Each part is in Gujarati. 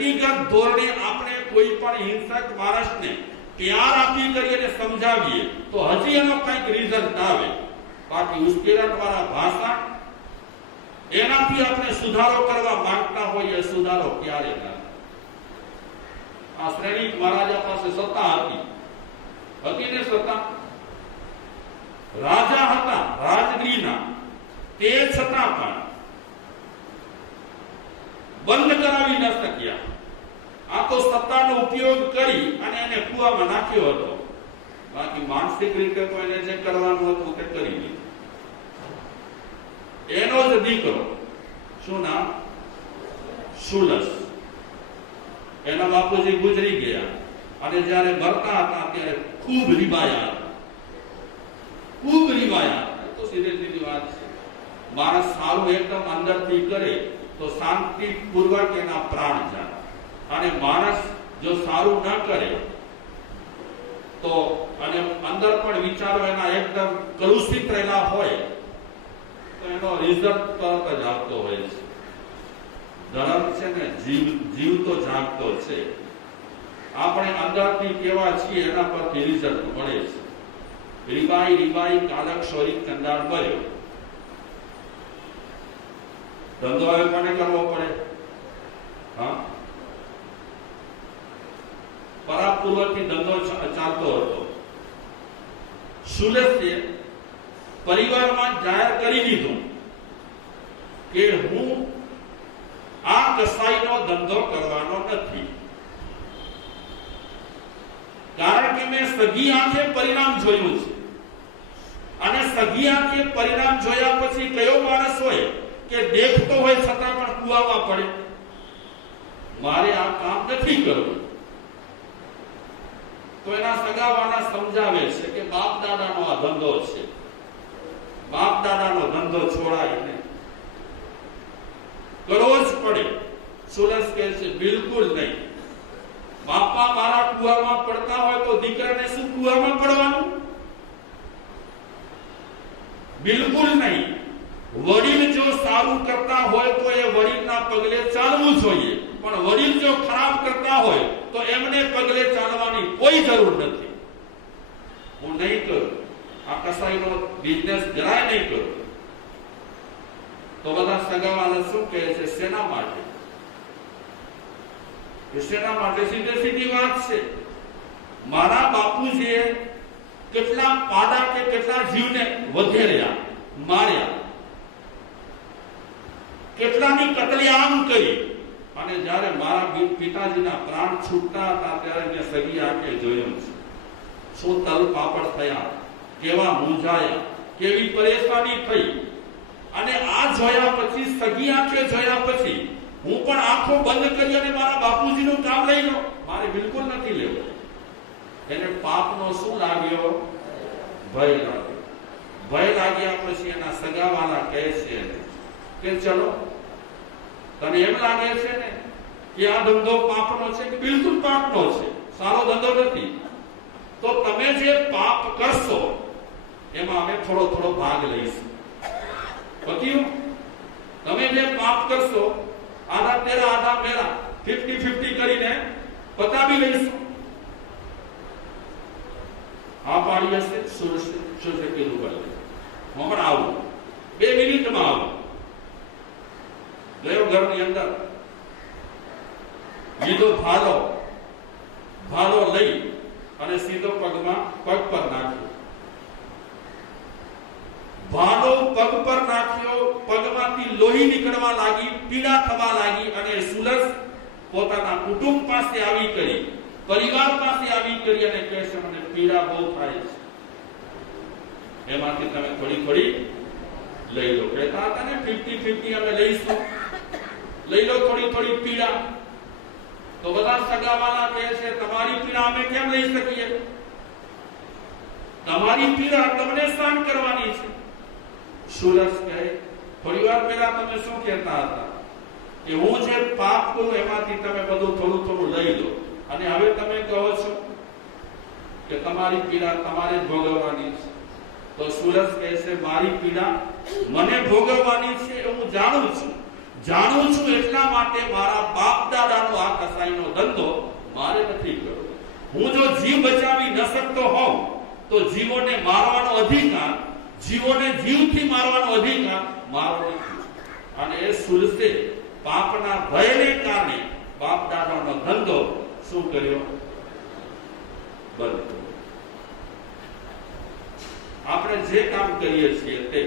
વ્યક્તિગત ધોરણે આપણે કોઈ પણ હિંસક માણસને પ્યાર આપી કરીને સમજાવીએ તો હજી એનો કંઈક રિઝલ્ટ આવે, બાકી ઉશ્કેરણવાળા ભાષા એનાથી આપણે સુધારો કરવા માંગતા હોઈએ, સુધારો ક્યારે ના થાય. આ શ્રેણી મહારાજા પાસે સત્તા હતી ને સત્તા, રાજા હતા રાજગીરના, તે છતાં પણ બંધ કરાવી ન શક્યા. આ તો સત્તાનો ઉપયોગ કરી અને એને કુવામાં નાખ્યો હતો, બાકી માનસિક રીતે તો એને જે કરવાનું હતું તે કરી દીધું. એનો જ દીકરો, શું નામ? સુલસ. એના બાપુજી ગુજરી ગયા અને જ્યારે મરતા હતા ત્યારે ખૂબ રીબાયા, ખૂબ રીબાયા. તો સીધી સીધી વાત છે, માણસ સારું એકદમ અંદરથી કરે તો શાંતિપૂર્વક એના પ્રાણ જાય, અને માણસ જો સારું ન કરે તો અને અંદર પણ વિચારો એના એકદમ કલુષિત રહેલા હોય તો એનો રિઝલ્ટ તરત જ આવતો હોય છે. ધર્મ છે ને જીવ તો જાગતો છે. આપણે અંદરથી કેવા છીએ એના પરથી રિઝલ્ટ મળે છે. રીબાઈ કાલક્ષોરી કંડાળ બન્યો. ધંધો હવે કોને કરવો પડે? હા, પરાપૂર્વકથી ધંધો ચાલતો હતો. સુલસે પરિવારમાં જાહેર કરી દીધું કે હું આ કસાઈનો ધંધો કરવાનો નથી, કારણ કે મેં સગી આંખે પરિણામ જોયું છે, અને સગી આંખે પરિણામ જોયા પછી કયો માણસ હોય કે દેખતો હોય છતાં પણ કુવામાં પડે? મારે આ કામ નથી કરવું. તો એના સગાવાના સમજાવે છે કે બાપ દાદાનો આ ધંધો છે, બાપ દાદાનો ધંધો છોડાય ને કરવો જ પડે. સુલસ કહે છે બિલકુલ નહીં. બાપા મારા કુવામાં પડતા હોય તો દીકરાને શું કુવામાં પડવાનું? બિલકુલ નહીં. વડીલ જો સારું કરતા હોય તો એ વડીલના પગલે ચાલવું જોઈએ, પણ વડીલ જો ખરાબ કરતા હોય તો એમને પગલે ચાલવાની કોઈ જરૂર નથી. હું નહીં કરું, આ કસાઈનો બિઝનેસ જરાય નહીં કરું. તો બધા સગાવાલા શું કહે છે? શેના માટે? શેના માટે? સીધી વાત છે. મારા બાપુજીએ કેટલા પાડા કે કેટલા જીવને વધેર્યા, માર્યા, કેટલાની કતલેઆમ કરી, અને જ્યારે મારા પિતાજીના પ્રાણ છૂટતા હતા ત્યારે મેં સગી આંખે જોયું છે. શું તલ પાપડ થયા, કેવા મૂંઝાયા, કેવી પરેશાની થઈ. અને આ જોયા પછી, સગી આંખે જોયા પછી હું પણ આંખો બંધ કરી અને મારા બાપુજીનું કામ લઈ લો? મારે બિલકુલ નથી લેવું. એને પાપનો શું લાગ્યો? ભય લાગ્યો. ભય લાગ્યા પછી એના સગાવાલા કહે છે કે ચલો, તને એમ લાગે છે ને કે આ ધંધો પાપનો છે? કે બિલકુલ પાપનો છે, સારો ધંધો નથી. તો તમે જે પાપ કરશો એમાં અમે થોડો થોડો ભાગ લઈશું. પતિઓ, તમે જે પાપ કરશો આધા તેરા આધા મેરા 50-50 કરીને પતાવી લઈશું. આ પાડી હશે સુરસે કીધું પડે હમણાં આવું, 2 મિનિટમાં આવું. ગયો ઘરની અંદર, લીધો ભાલો લઈ અને સીધો પગ પર નાખ્યો. ભાલો પગ પર નાખ્યો, પગમાંથી લોહી નીકળવા લાગી, પીડા થવા લાગી, અને સુલસ પોતાના કુટુંબ પાસે આવી કરી, પરિવાર પાસે આવી કરી અને કહે છે મને પીડા બહુ થાય છે, એમાંથી તમે થોડી થોડી લઈ લો. કહેતા હતા ને 50-50 અમે લઈશું, લઈ લો થોડી થોડી પીડા. તો બધા સગાવાલા કહે છે તમારી પીડા અમે કેમ લઈ શકીએ? તમારી પીડા તમને સહન કરવાની છે. સુરસ કહે થોડી વાર પહેલા તમે શું કહેતા હતા કે હું જે પાપ કરું એમાંથી તમે બધું થોડું થોડું લઈ લો, અને હવે તમે કહો છો કે તમારી પીડા તમારે જ ભોગવવાની છે. તો સુરસ કહે છે મારી પીડા મને ભોગવવાની છે હું જાણું છું. જાણું છું એટલા માટે મારા બાપ દાદાનો આ કસાઈનો ધંધો મારે નથી કરવો. હું જો જીવ બચાવી ન શકતો હોઉં તો જીવોને મારવાનો અધિકાર, જીવોને જીવથી મારવાનો અધિકાર મારો નથી. અને એ સુરસે પાપના ભયને કારણે બાપ દાદાનો ધંધો શું કર્યો? બંધ કર્યો. આપણે જે કામ કરીએ છીએ તે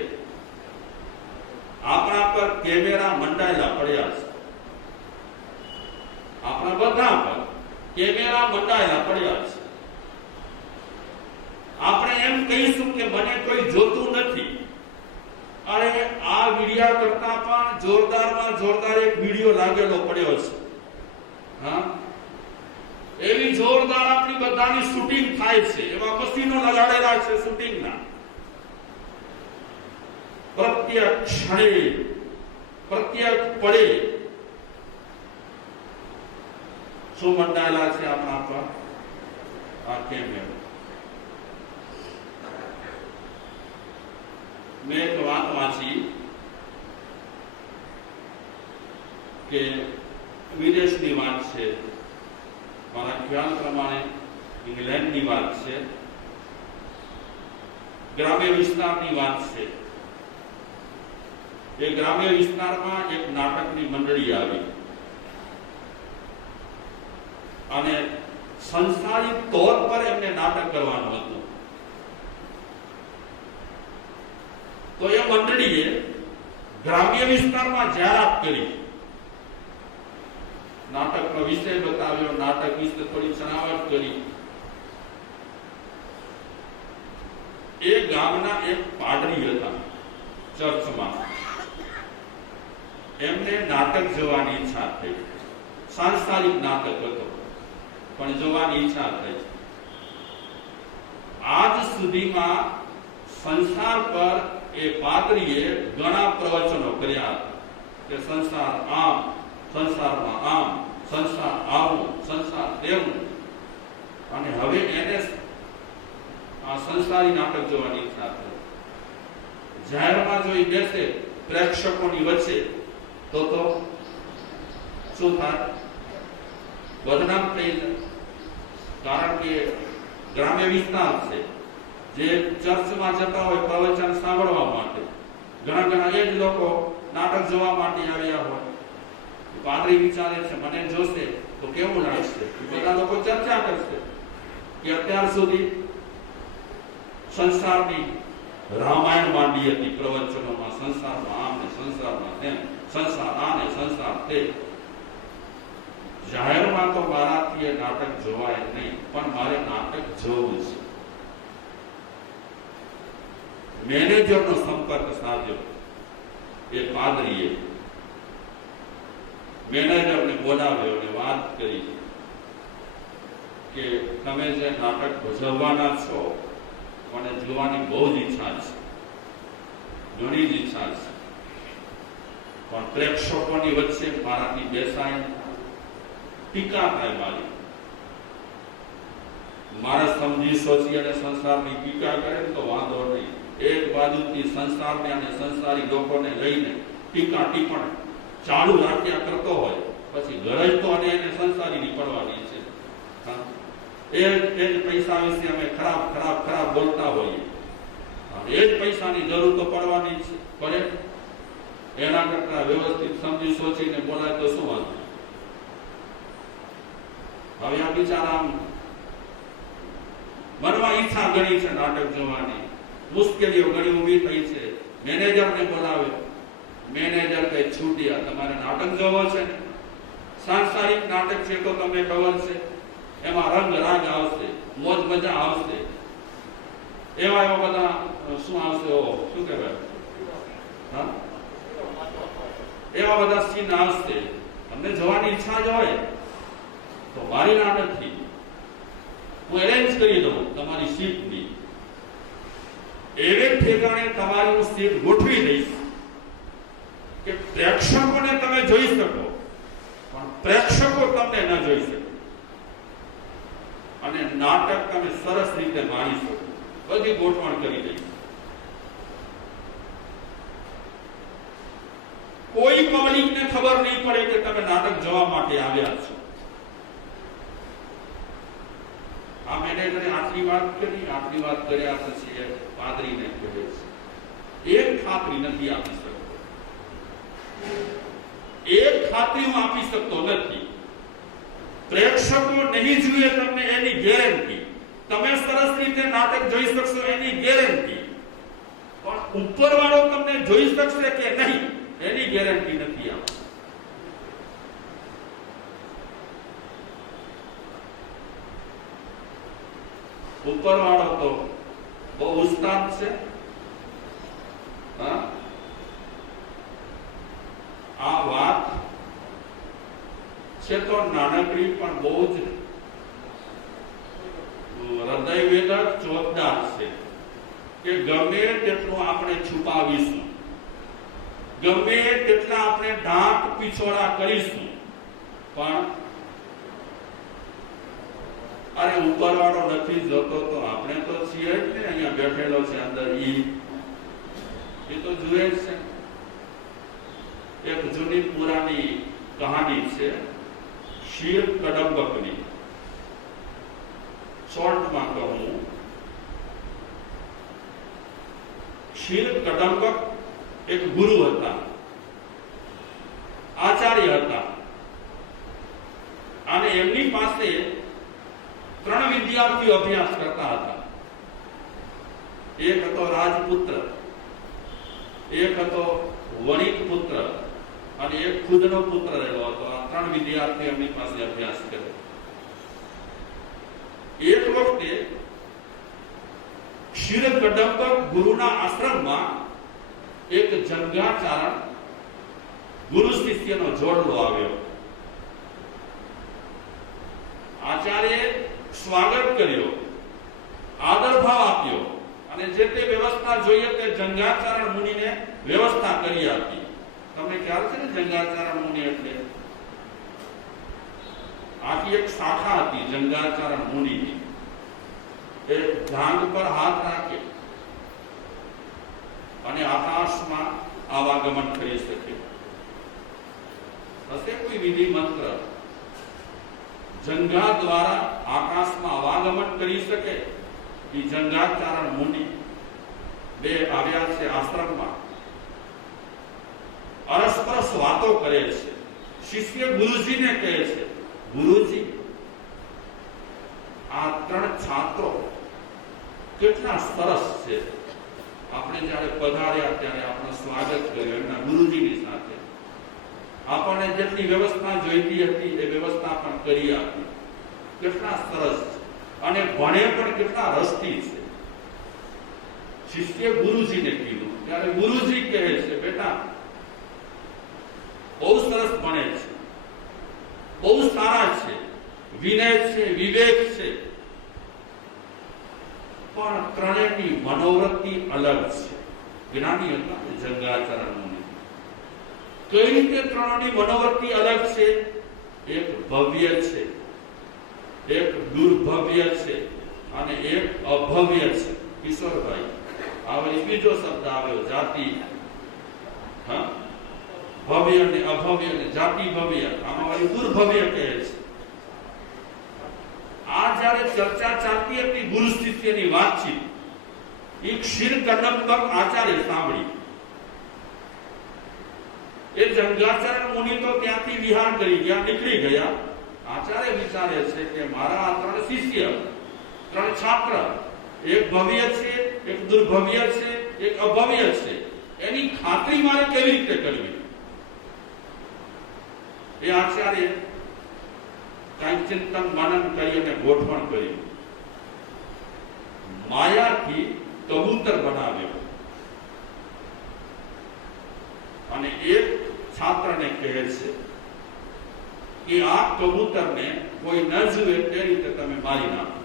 આપણા પર કેમેરા મંડાયેલા પડ્યા છે. આપણા બધા પર કેમેરા મંડાયેલા પડ્યા છે. આપણે એમ કહીશું કે મને કોઈ જોતું નથી. અરે આ વિડિયા કરતા પણ જોરદારમાં જોરદાર એક વિડિયો લાગેલો પડ્યો છે. હા, એવી જોરદાર આપણી બધાની શૂટિંગ થાય છે. એવા મશીનો લગાડેલા છે શૂટિંગના. પ્રત્યેક ક્ષણે, પ્રત્યેક પળે શું મંડાયેલા છે આપણા પર? આ કેમેરા. મેં એક વાત વાંચી કે વિદેશની વાત છે, મારા ખ્યાલ પ્રમાણે ઇંગ્લેન્ડની વાત છે, ગ્રામ્ય વિસ્તારની વાત છે. એ ગ્રામ્ય વિસ્તારમાં એક નાટકની મંડળી આવી અને સંસારિક તौर પર એમને નાટક કરવાનું હતું. તો એ મંડળીએ ગ્રામ્ય વિસ્તારમાં જાહેરાત કરી, નાટકનો વિષય બતાવ્યો, નાટક વિશે થોડી છણાવટ કરી. એ ગામના એક પાદરી હતા ચર્ચમાં. એમને નાટક જોવાની ઈચ્છા થઈ. સાંસારિક નાટક હતો પણ જોવાની ઈચ્છા થઈ. આજ સુધીમાં સંસાર પર એ પાદરીએ ઘણા પ્રવચનો કર્યા કે સંસાર આમ, સંસારમાં આમ, સંસાર આવું, સંસાર તેવું. અને હવે એને આ સંસારી નાટક જોવાની ઈચ્છા થઈ. જાહેરમાં જોઈ બેસે પ્રેક્ષકોની વચ્ચે તો શું થાય? બદનામ થઈ જાય. કારણ કે ગ્રામ્ય વિસ્તાર છે, જે ચર્ચમાં જતા હોય પ્રવચન સાંભળવા માટે, ઘણા એ જ લોકો નાટક જોવા માટે આવ્યા હોય. પાદરી વિચારે છે મને જોશે તો કેવું લાગશે. બધા લોકો ચર્ચા કરશે કે અત્યાર સુધી સંસારની રામાયણ માંડી હતી પ્રવચનોમાં. સંસારમાં આમ ને સંસારમાં તેમ, સંસાર આ ને સંસાર તે. જાહેરમાં તો મારાથી એ નાટક જોવાય નહીં, પણ મારે નાટક જોવું છે. મેનેજરનો સંપર્ક સાધ્યો એ પાદરીએ. મેનેજરને બોલાવ્યો અને વાત કરી કે તમે જે નાટક ભજવવાના છો મને જોવાની બહુ જ ઈચ્છા છે, ઘણી જ ઈચ્છા છે, પણ પ્રેક્ષકોની વચ્ચે મારાથી બેસાય, ટીકા થાય મારી. મારા સમજી સોચી અને સંસારની ટીકા કરે તો વાંધો નહીં. એક બાજુથી સંસારને અને સંસારી લોકોને લઈને ટીકા ટિપ્પણ ચાલુ રાખ્યા કરતો હોય, પછી ગરજ તો અને એને સંસારીની પડવાની છે. એ જ પૈસા વિશે અમે ખરાબ બોલતા હોઈએ. એ જ પૈસાની જરૂર તો પડવાની છે, પડે. એના કરતા વ્યવસ્થિત સમજી સોચીને બોલાય તો શું વાંધો? હવે આ બિચારા મનમાં ઈચ્છા ઘણી છે નાટક જોવાની, મુશ્કેલીઓ ઘણી ઊભી થઈ છે. મેનેજરને બોલાવ્યો. મેનેજર કઈ છૂટ્યા, તમારે નાટક જોવો છે ને? સાંસારિક નાટક છે તો તમને ખબર છે એમાં રંગ રાગ આવશે, મોજ મજા આવશે, એવા બધા શું આવશે, શું કહેવાય, હા, એવા બધા સીન આવશે. તમને જોવાની ઈચ્છા જ હોય તો મારી ના નથી, હું એરેન્જ કરી દઉં તમારી સીટની. એવે ઠેકાણે તમારી હું સીટ ગોઠવી દઈશ કે પ્રેક્ષકોને તમે જોઈ શકો, પણ પ્રેક્ષકો તમને ન જોઈ શકે, અને નાટક તમે સરસ રીતે માણી શકો. બધી ગોઠવણ કરી દઈશ. કોઈ પબ્લિકને ખબર નહીં પડે કે તમે નાટક જોવા માટે આવ્યા છો. આ મેનેજરે આટલી વાત કર્યા પછી એ પાદરીને કહે છે, એક ખાતરી નથી આપી શકતો, એક ખાતરી હું આપી શકતો નથી. પ્રેક્ષકો નહીં જુએ તમને એની ગેરંટી, તમે સરસ રીતે નાટક જોઈ શકશો એની ગેરંટી, પણ ઉપરવાળો તમને જોઈ શકશે કે નહીં એની ગેરંટી નથી આપતી. ઉપરવાળો તો બહુ ઉસ્તાદ છે. આ વાત છે તો નાનકડી પણ બહુ જ હૃદયવેદક ચોકદાર છે કે ગમે તેટલું આપણે છુપાવીશું, ગમે તેટલા આપણે ઢાંક પીછોડા કરીશું, પણ અરે ઉપરવાળો નથી જોતો તો આપણે તો છીએ જ ને, અહીંયા બેઠેલો છે અંદર એ તો જુએ જ છે. એક જૂની પુરાની કહાની છે ક્ષીર કદંબકની. શોર્ટમાં કહું, ક્ષીર કદંબક એક ગુરુ હતા, આચાર્ય હતા, અને એમની પાસે 3 વિદ્યાર્થીઓ અભ્યાસ કરતા હતા. એક હતો રાજપુત્ર, એક હતો વણિક પુત્ર અને એક ખુદનો પુત્ર રહ્યો હતો. આ 3 વિદ્યાર્થીઓ એમની પાસે અભ્યાસ કર્યો. એક વખતે ક્ષીર કદંબક ગુરુના આશ્રમમાં એક જંગાચારણ ગુરુ શિષ્યનો જોડલો આવ્યો. આચાર્યે સ્વાગત કર્યો, આદર ભાવ આપ્યો અને જે તે વ્યવસ્થા જોઈએ તે જંગાચારણ મુનિને વ્યવસ્થા કરી આપી. તમને ખ્યાલ છે ને જંગાચારણ મુનિ એટલે? આખી એક શાખા હતી જંગાચારણ મુનિની. એ ધાંગ પર હાથ રાખે અને આકાશમાં આવાગમન કરી શકે. હશે કોઈ વિધિ મંત્ર જંગા દ્વારા આકાશમાં આવાગમન કરી શકે? એ જંગાચારણ મુનિ બે આવ્યા છે આશ્રમમાં, અરસપરસ વાતો કરે છે. શિષ્ય ગુરુજીને કહે છે, ગુરુજી આ 3 છાત્રો કેટલા સરસ છે. આપણે જ્યારે પધાર્યા ત્યારે આપણું સ્વાગત કર્યું એમના ગુરુજીની સાથે. આપણને જેટલી વ્યવસ્થા જોઈતી હતી એ વ્યવસ્થા પણ કરી આપી. કેટલા સરસ અને ભણે પણ કેટલા રસથી છે. શિષ્ય ગુરુજીને કીધું ત્યારે ગુરુજી કહે છે, બેટા બહુ સરસ ભણે છે, બહુ સારા છે, વિનય છે, વિવેક છે, પણ ત્રણેયની મનોવૃત્તિ અલગ છે. જ્ઞાની હતા જંગાચારણ મુનિ. કઈ રીતે ત્રણેયની મનોવૃત્તિ અલગ છે? એક ભવ્ય છે, એક દુર્ભવ્ય છે અને એક અભવ્ય છે. કિશોરભાઈ આવે બીજો શબ્દ આવ્યો જાતિ. ભવ્ય ને અભવ્ય ને જાતિ ભવ્ય, આમાં વાળી દુર્ભવ્ય કહે છે. આ જ્યારે ચર્ચા ચાલતી હતી ગુરુ શિષ્યની વાતચીત, એ ક્ષીર કદંબક આચાર્ય સાંભળી. એ જંગાચારણ મુનિ તો ત્યાંથી વિહાર કરી ગયા, નીકળી ગયા. આચાર્ય વિચારે છે કે મારા આ 3 શિષ્ય, 3 છાત્ર, એક ભવ્ય છે, એક દુર્ભવ્ય છે, એક અભવ્ય છે, એની ખાતરી મારે કેવી રીતે કરવી? એ આચાર્ય કઈ ચિંતન મનન કરી અને ગોઠવણ કર્યું. માયાથી કબૂતર બનાવ્યો અને એક છાત્રને કહે છે કે આ કબૂતરને કોઈ ન જુએ તે રીતે તમે મારી નાખો.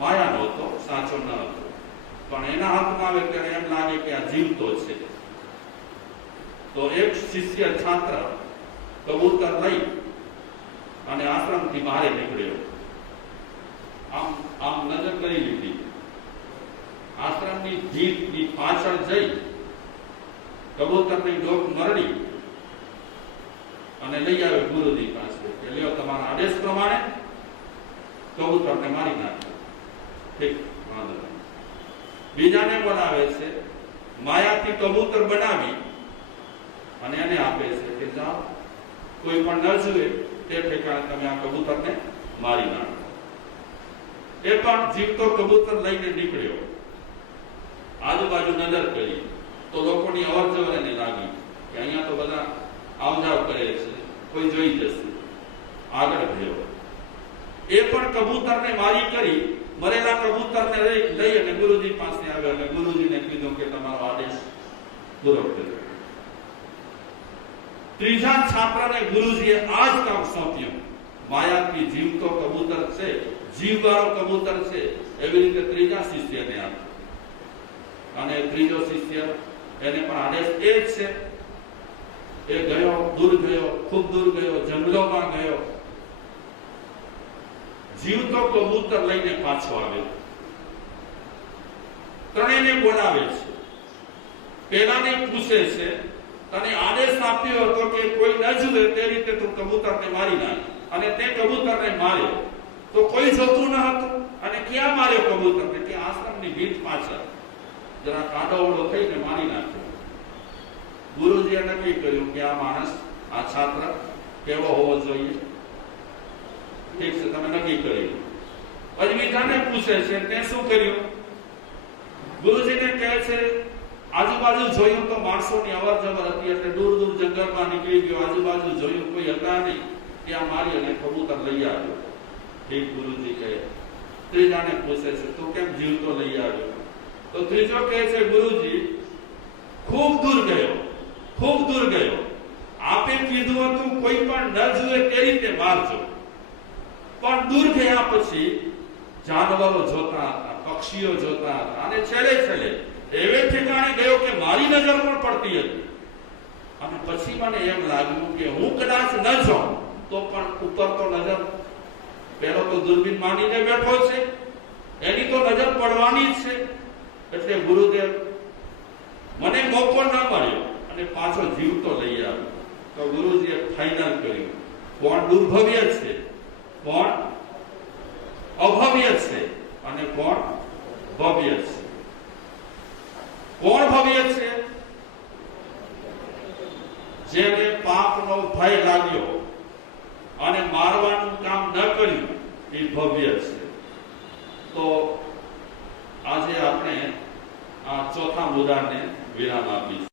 માયાનો હતો, સાચો ન હતો, પણ એના હાથમાં આવે ત્યારે એમ લાગે કે આ જીવતો છે. તો એક શિષ્ય છાત્ર કબૂતર લઈ અને આશ્રમથી બહાર નીકળ્યો. આમ નજર કરી લીધી. આશ્રમની જીભની પાછળ જઈ કબૂતરની ડોક મરડી અને લઈ આવે ગુરુજી પાસે કે લ્યો તમારા આદેશ પ્રમાણે કબૂતરને મારી નાખ્યો. ઠીક, વાંધો નહીં. બીજાને બોલાવે છે, માયાથી કબૂતર બનાવી અને એને આપે છે કે જાઓ કોઈ પણ ન જુએ તે ઠેકાણે તમે આ કબૂતરને મારી નાખો. એ પણ જીવતો કબૂતર લઈને નીકળ્યો. આજુબાજુ નજર કરી તો લોકોની અવર જવર એને લાગી કે અહીંયા તો બધા આવજાવ કરે છે, કોઈ જોઈ જશે. આગળ ગયો. એ પણ કબૂતરને મારી કરી મરેલા કબૂતરને લઈ અને ગુરુજી પાસે આવ્યો અને ગુરુજીને કીધું કે તમારો આદેશ પૂરો કર્યો. ત્રીજા છાત્રને ગુરુજીએ આ જ કામ સોંપ્યું. માયાથી જીવતો કબૂતર છે, જીવવાળો કબૂતર છે, એવી રીતે ત્રીજા શિષ્યને આપ્યો. અને ત્રીજો શિષ્ય એને પણ આદેશ એ જ છે. એ ગયો, દૂર ગયો, ખૂબ દૂર ગયો, જંગલોમાં ગયો, જીવતો કબૂતર લઈને પાછો આવ્યો. ત્રણેયને બોલાવે છે. પેલાને પૂછે છે, તને આદેશ આપ્યો હતો કે કોઈ ન જુએ તે રીતે તું કબૂતરને મારી નાખ, અને તે કબૂતરને માર્યો તો કોઈ જોતું ન હતું. અને ક્યાં માર્યો કબૂતરને? કે આશ્રમની ભીત પાછળ જરા કાંડોવડો થઈને મારી નાખ્યો. ગુરુજીએ નક્કી કર્યું કે આ માણસ, આ છાત્ર કેવો હોવો જોઈએ. ઠીક છે, તમે નક્કી કર્યું. પછી બીજાને પૂછે છે, તે શું કર્યું? ગુરુજીને કહે છે, આજુબાજુ જોયું તો માણસોની અવર જવર હતી એટલે દૂર દૂર જંગલમાં નીકળી ગયો. આજુબાજુ જોયું કોઈ હતા નહીં, ત્યાં મારી અને કબૂતર લઈ આવ્યો. ઠીક, ગુરુજી કહે. ત્રીજાને પૂછે છે, તું કેમ જીવતો લઈ આવ્યો? તો ત્રીજો કહે છે, ગુરુજી ખૂબ દૂર ગયો, ખૂબ દૂર ગયો. આપે કીધું હતું કોઈ પણ ન જુએ તે રીતે મારજો, પણ દૂર ગયા પછી જાનવરો જોતા હતા, પક્ષીઓ જોતા હતા, અને છેલ્લે છેલ્લે એવે ઠેકાણે ગયો કે મારી નજર પણ પડતી હતી. અને પછી મને એમ લાગ્યું કે હું કદાચ ન જાઉં તો પણ ઉપર તો નજર, પેલો તો દૂરબીન માંડીને બેઠો છે, એની તો નજર પડવાની જ છે. એટલે ગુરુદેવ મને મોકો ના મળ્યો અને પાછો જીવતો લઈ આવ્યો. તો ગુરુજીએ ફાઇનલ કર્યું, કોણ દુર્ભવ્ય છે, કોણ અભવ્ય છે, અને કોણ ભવ્ય છે. કોણ ભવ્ય છે? જેને પાપનો ભય લાગ્યો અને મારવાનું કામ ન કર્યું, એ ભવ્ય છે. તો આજે આપણે આ ચોથા મુદ્દાને વિરામ આપીશું.